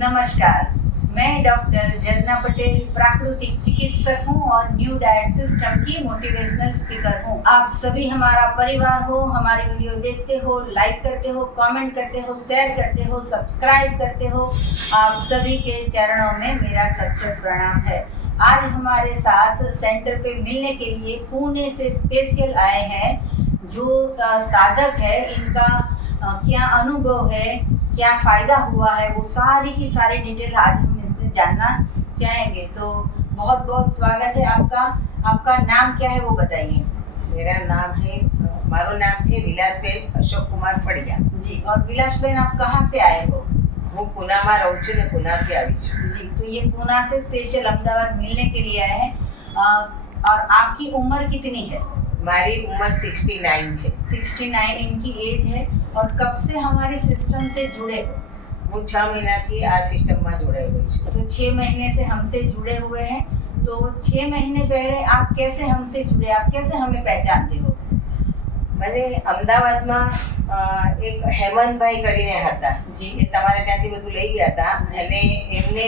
नमस्कार, मैं डॉक्टर जरना पटेल प्राकृतिक चिकित्सक हूँ और न्यू डाइट सिस्टम की मोटिवेशनल स्पीकर हूँ। आप सभी हमारा परिवार हो, हमारी वीडियो देखते हो, लाइक करते हो, कमेंट करते हो, शेयर करते हो, सब्सक्राइब करते हो। आप सभी के चरणों में मेरा सत सत प्रणाम है। आज हमारे साथ सेंटर पे मिलने के लिए पुणे से स्पेशल आए हैं जो साधक है। इनका क्या अनुभव है, क्या फ़ायदा हुआ है, वो सारी की सारी डिटेल आज हम इससे जानना चाहेंगे। तो बहुत बहुत स्वागत है आपका। आपका नाम क्या है वो बताइए। मेरा नाम है मारो नाम है विलासबेन अशोक कुमार फड़िया जी। और विलासबेन, आप कहाँ से आए हो? હું પુનામાં રહું છું ને પુનાથી આવી છું। जी, तो ये पूना से स्पेशल अहमदाबाद मिलने के लिए आए हैं। और आपकी उम्र कितनी है? મારી ઉંમર 69 છે। 69 इनकी एज है। और कब से हमारे सिस्टम से जुड़े हो? હું 6 મહિનાથી આ સિસ્ટમમાં જોડાઈ ગઈ છું। तो 6 महीने से हमसे जुड़े हुए हैं। तो 6 महीने पहले आप कैसे हमसे जुड़े, आप कैसे हमें पहचानते हो? મને અમદાવાદમાં એક હેમંતભાઈ કરીને હતા जी। એ તમારે ત્યાંથી બધું લઈ ગયા હતા અને એમને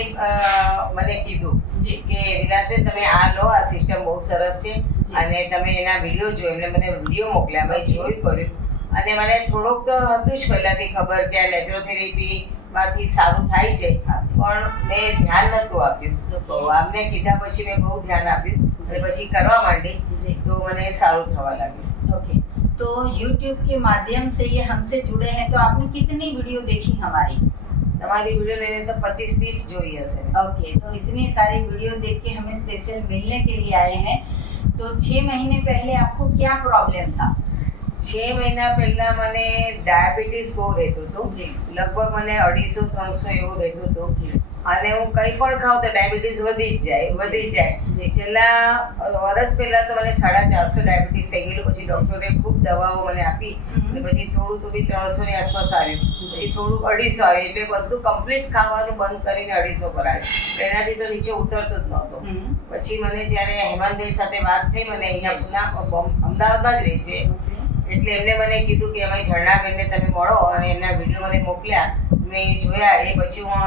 મને કીધું जी। કે વિલાસબેન તમે આ લો, આ સિસ્ટમ બહુ સરસ છે जी। અને તમે એના વિડીયો જો એમને મને વિડીયો મોકલ્યા, મેં જોયું કર્યું અને મને થોડોક તો હતું જ પહેલાંથી ખબર કે આ નેચરોથેરેપીમાંથી સારું થાય છે, પણ મેં ધ્યાન નહોતું આપ્યું। તો આમને કીધા પછી મેં બહુ ધ્યાન આપ્યું અને પછી કરવા માંડી जी। તો મને સારું થવા લાગ્યું। ओके, तो YouTube के माध्यम से ये हमसे जुड़े हैं, तो आपने कितनी वीडियो देखी हमारी? તમારી વિડીયો લઈને તો 25-30 જોઈ હશે। ओके, तो इतनी सारी वीडियो देख के हमें स्पेशल मिलने के लिए आए हैं। तो 6 महीने पहले आपको क्या प्रॉब्लम था? 6 મહિના પહેલા મને ડાયાબિટીસ બહુ રહેતું હતું। जी। લગભગ મને 250-300 એવું રહેતું હતું અને હું કંઈ પણ ખાઉં તો ડાયાબિટીસ વધી જ જાય। जी। છેલ્લા વર્ષ પહેલા તો મને 450 ડાયાબિટીસ થઈ ગયેલું। પછી ડૉક્ટરે ખૂબ દવાઓ મને આપી અને પછી થોડું તો બી 300 ની આસપાસ આવ્યું, પછી થોડું 250 આવ્યું, એટલે બધું કમ્પ્લીટ ખાવાનું બંધ કરીને 250 પર આવ્યું। એનાથી તો નીચે ઉતરતું જ નહોતું। પછી મને જ્યારે હેમંતભાઈ સાથે વાત થઈ, મને અહીંયા પુના અમદાવાદમાં જ રહે છે, એટલે એમને મને કીધું કે અમારી ઝરણાબેનને તમે મળો અને એમના વિડીયો મને મોકલ્યા, મેં જોયા, એ પછી હું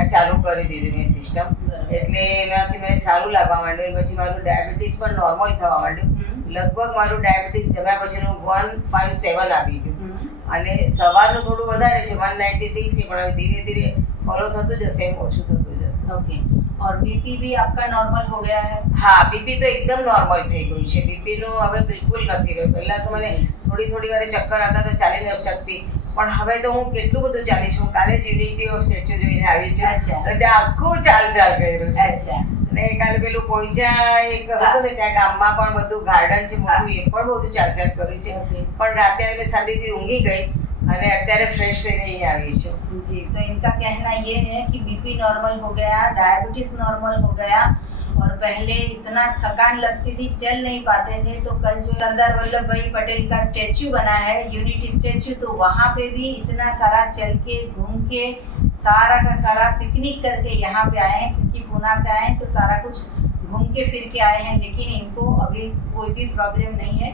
આ ચાલુ કરી દીધી મેં સિસ્ટમ। એટલે એનાથી મને સારું લાગવા માંડ્યું। પછી મારું ડાયાબિટીસ પણ નોર્મલ થવા માંડ્યું। લગભગ મારું ડાયાબિટીસ જમ્યા પછીનું 157 આવી ગયું અને સવારનું થોડું વધારે છે, 196 છે, પણ હવે ધીરે ધીરે ફોલો થતું જશે, એમ ઓછું થતું જશે। ओके, और बीपी भी आपका नॉर्मल हो गया है? હા, બીપી તો એકદમ નોર્મલ થઈ ગયું છે। બીપીનું હવે બિલકુલ નથી રહ્યું। પહેલાં તો મને થોડી વારે ચક્કર આવતા તો ચાલી ન શકતી, પણ હવે તો હું કેટલું બધું ચાલી છું। કાલે જ યુનિટી ઓફ સ્ટેચ્યુ જોઈને આવી છું અચ્છા। અને ત્યાં આખું ચાલ કર્યું છે। अच्छा। અને કાલે પેલું પોઈચા એક હતું ને, ત્યાં ગામમાં પણ બધું ગાર્ડન છે મોટું, એ પણ બધું ચાલ કર્યું છે। ओके। પણ રાતે આવીને શાંતિથી ઊંઘી ગઈ અને અત્યારે ફ્રેશ થઈને અહીં આવી છું। जी, तो इनका कहना ये है कि बीपी नॉर्मल हो गया, डायबिटीज नॉर्मल हो गया, और पहले इतना थकान लगती थी, चल नहीं पाते थे। तो कल जो सरदार वल्लभ भाई पटेल का स्टैच्यू बना है, यूनिटी स्टैच्यू, तो वहाँ पे भी इतना सारा चल के घूम के सारा का सारा पिकनिक करके यहाँ पे आए हैं, क्योंकि पूना से आए हैं तो सारा कुछ घूम के फिर के आए हैं, लेकिन इनको अभी कोई भी प्रॉब्लम नहीं है।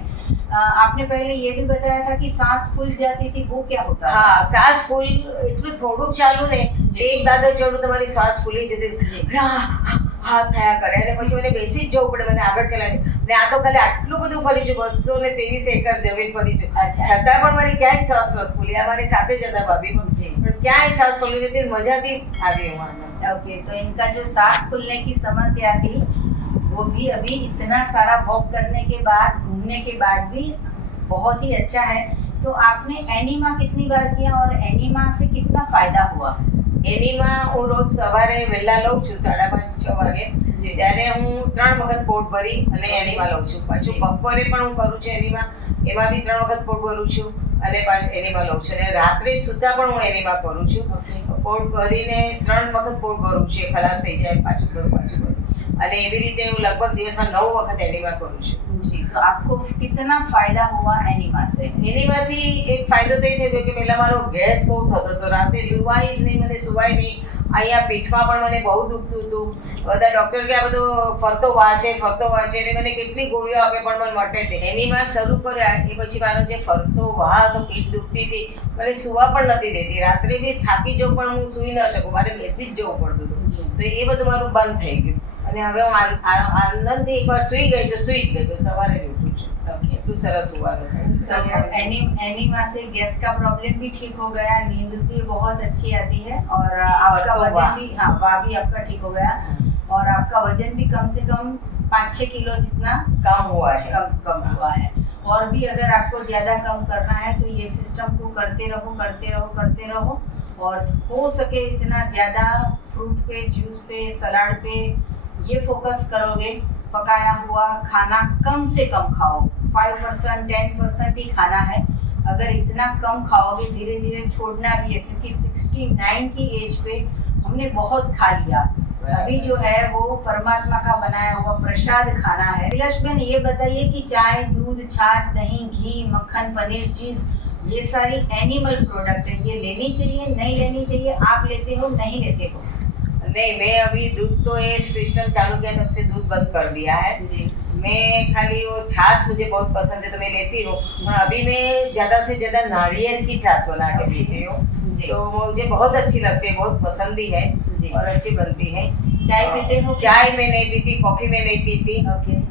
आपने पहले ये भी बताया था कि सांस फूल जाती थी, वो क्या होता है? હા, શ્વાસ ફૂલ એટલું થોડુંક ચાલુ ને, એક દાદર ચડું તમારી શ્વાસ ફૂલી જતી, હા થયા કરે અને પછી મને બેસી જ જવું પડે, મને આગળ ચલાવી। ને આ તો ખાલી આટલું બધું ફરી છું, 223 એકર જમીન ફરી છું, અચ્છા। છતાં પણ મારી ક્યાંય શ્વાસ નથી ફૂલી। આ મારી સાથે જ હતા ભાભી પણ, પણ ક્યાંય શ્વાસ ફૂલી નથી, મજાથી આવી હું આનંદ। ओके, तो इनका जो सांस फूलने की समस्या थी वो भी अभी इतना सारा वॉक करने के बाद, घूमने के बाद भी बहुत ही अच्छा है। तो आपने एनीमा कितनी बार किया और एनीमा से कितना फायदा हुआ? એનીમાં હું રોજ સવારે વહેલા લઉં છું 5:30-6 વાગે, ત્યારે હું 3 વખત પોટ ભરી અને એનીમાં લઉં છું। પાછું બપોરે પણ હું કરું છું એનીમાં, એમાં બી 3 વખત પોટ ભરું છું અને એનીમાં લઉં છું। અને રાત્રે સુતા પણ હું એનીમાં કરું છું। પોટ ભરીને 3 વખત પોટ ભરું છું, ખલાસ થઈ જાય, પાછું ભરું અને એવી રીતે હું લગભગ દિવસમાં 9 વખત એનીમાં કરું છું। जी, तो आपको कितना फायदा हुआ एनीमा से? એનીમાંથી એક ફાયદો તો એ થયો કે પહેલાં મારો ગેસ બહુ થતો હતો, રાતે સુવાય જ નહીં, મને સુવાય નહીં અહીંયા પીઠમાં પણ મને બહુ દુખતું હતું. બધા ડૉક્ટર કે આ બધું ફરતો વા છે એટલે મને કેટલી ગોળીઓ આપે પણ મને મટે નહીં. એનીમાં શરૂ કર્યા એ પછી મારો જે ફરતો વા હતો, પીઠ દુખતી હતી, મને સુવા પણ નથી દેતી. રાત્રે બી થાકી જાઉં પણ હું સૂઈ ન શકું, મારે બેસી જ જવું પડતું હતું. તો એ બધું મારું બંધ થઈ ગયું અને હવે હું આનંદથી એકવાર સૂઈ ગઈ તો સૂઈ જ ગઈ, તો સવારે જ ઉઠું છું. એટલું સરસ સુવાનું થાય છે. एनीमा से गैस का प्रॉब्लम भी ठीक हो गया, नींद भी बहुत अच्छी आती है और आपका वजन भी, हाँ वाह भी आपका ठीक हो गया और आपका वजन भी कम से कम 5-6 किलो जितना कम हुआ है. कम हुआ है. और भी अगर आपको ज्यादा कम करना है तो ये सिस्टम को करते रहो और हो सके इतना ज्यादा फ्रूट पे, जूस पे, सलाद पे ये फोकस करोगे. पकाया हुआ खाना कम से कम खाओ, 5% 10% ही खाना है. अगर इतना कम खाओगे, धीरे धीरे छोड़ना भी है क्योंकि 69 की एज पे हमने बहुत खा लिया. अभी जो है वो परमात्मा का बनाया हुआ प्रसाद खाना है. विलास बहन ये बताइए कि चाय, दूध, छाछ, दही, घी, मक्खन, पनीर, चीज, ये सारी एनिमल प्रोडक्ट है, ये लेनी चाहिए नहीं लेनी चाहिए? आप लेते हो नहीं लेते हो? नहीं, मैं अभी दूध तो ये सिस्टम चालू किया तब से दूध बंद कर दिया है जी. मैं खाली वो छाछ मुझे बहुत पसंद है तो मैं लेती हूँ. अभी मैं ज़्यादा से ज़्यादा नारियल की छाछ बना के पीती हूँ, तो मुझे बहुत अच्छी लगती है, बहुत पसंद भी है और अच्छी बनती है. चाय पीते हो? चाय में नहीं पीती, कॉफ़ी में नहीं पीती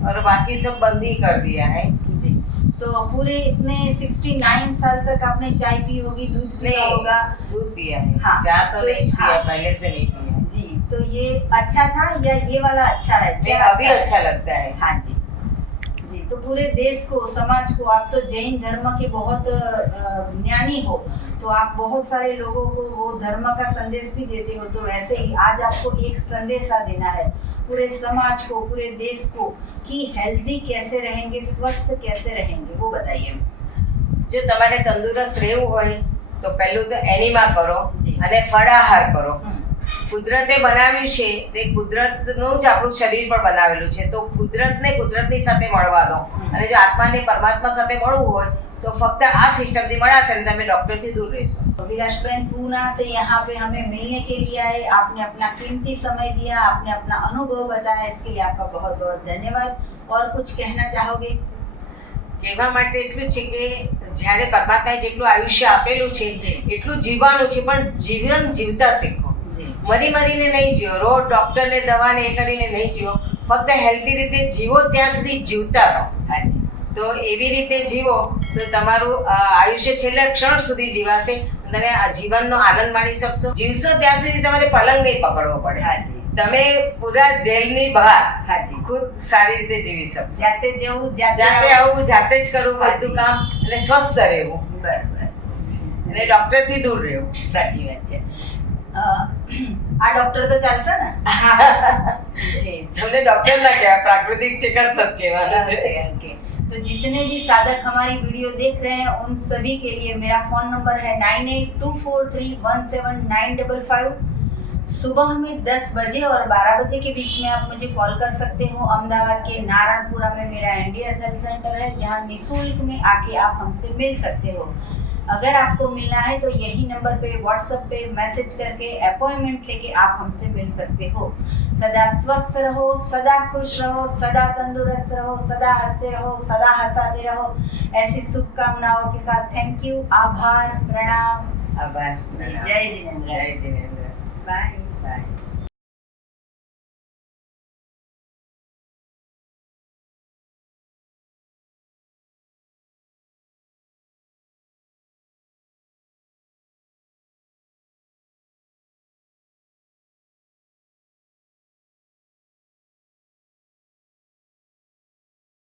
और बाकी सब बंद ही कर दिया है. जी. तो पूरे इतने 69 साल तक आपने चाय पी होगी, दूध पिया होगा? दूध पिया है. हाँ, चाय तो तो नहीं पिया, हाँ. पहले से नहीं पिया जी. तो ये अच्छा था या ये वाला अच्छा है? नहीं, अभी अच्छा लगता है. हाँ जी. जी, तो पूरे देश को, समाज को, आप तो जैन धर्म के बहुत ज्ञानी हो, तो आप बहुत सारे लोगों को वो धर्म का संदेश भी देते हो. तो वैसे ही आज आपको एक संदेशा देना है पूरे समाज को, पूरे देश को कि हेल्दी कैसे रहेंगे, स्वस्थ कैसे रहेंगे, वो बताइए. જો તમારે તંદુરસ્ત રહેવું હોય તો પહેલું તો એનિમા કરો જી. અને ફળાહાર કરો. કુદરતે બનાવ્યું છે તે કુદરતનું જ આપણું શરીર પણ બનાવેલું છે, તો કુદરતને કુદરતની સાથે મળવા દો. અને જો આત્માને પરમાત્મા સાથે મળવું હોય તો ફક્ત આ સિસ્ટમથી મળાશે અને તમે ડૉક્ટરથી દૂર રહેશો. विलास बहन पूना से यहाँ पे हमें मिलने के लिए आए, आपने अपना कीमती समय दिया, आपने अपना अनुभव बताया, इसके लिए आपका बहुत बहुत धन्यवाद. और कुछ कहना चाहोगे? કહેવા માટે એટલું જ છે કે જ્યારે પરમાત્માએ જેટલું આયુષ્ય આપેલું છે એટલું જીવવાનું છે, પણ જીવન જીવતા શીખો. મરી મરીને નહીં જીવો, રોજ ડૉક્ટરને દવાને એ કરીને નહીં જીવો, ફક્ત હેલ્ધી રીતે જીવો ત્યાં સુધી જીવતા રહો. તો એવી રીતે જીવો તો તમારું આયુષ્ય છેલ્લા ક્ષણ સુધી જીવાશે. તમે આ જીવનનો આનંદ માણી શકશો. જીવશો ત્યાં સુધી તમારે પલંગ નહીં પકડવો પડે. તમે પૂરા જેલની બહાર ખુદ સારી રીતે જીવી શકશો. જાતે જવું, જાતે આવું, જાતે જ કરવું બધું કામ અને સ્વસ્થ રહેવું. બરાબર. અને ડૉક્ટરથી દૂર રહેવું. સાચી વાત છે. આ ડોક્ટર તો ચાલશે ને? જી. તમને ડૉક્ટર ના કહેવાય, પ્રાકૃતિક ચિકિત્સક કહેવાના છે. ओके. तो जितने भी साधक हमारी वीडियो देख रहे हैं उन सभी के लिए मेरा फोन नंबर है 9824317955. सुबह में 10 बजे और 12 बजे के बीच में आप मुझे कॉल कर सकते हो. अहमदाबाद के नारायणपुरा में मेरा एनडीएस हेल्थ सेंटर है, जहां निःशुल्क में आके आप हमसे मिल सकते हो. अगर आपको मिलना है तो यही नंबर पे व्हाट्सएप पे मैसेज करके अपॉइंटमेंट लेके आप हमसे मिल सकते हो. सदा स्वस्थ रहो, सदा खुश रहो, सदा तंदुरुस्त रहो, सदा हंसते रहो, सदा हंसाते रहो. ऐसी शुभकामनाओं के साथ थैंक यू, आभार, प्रणाम. આભાર. जय जिनेंद्र. જય જીનેન્દ્ર.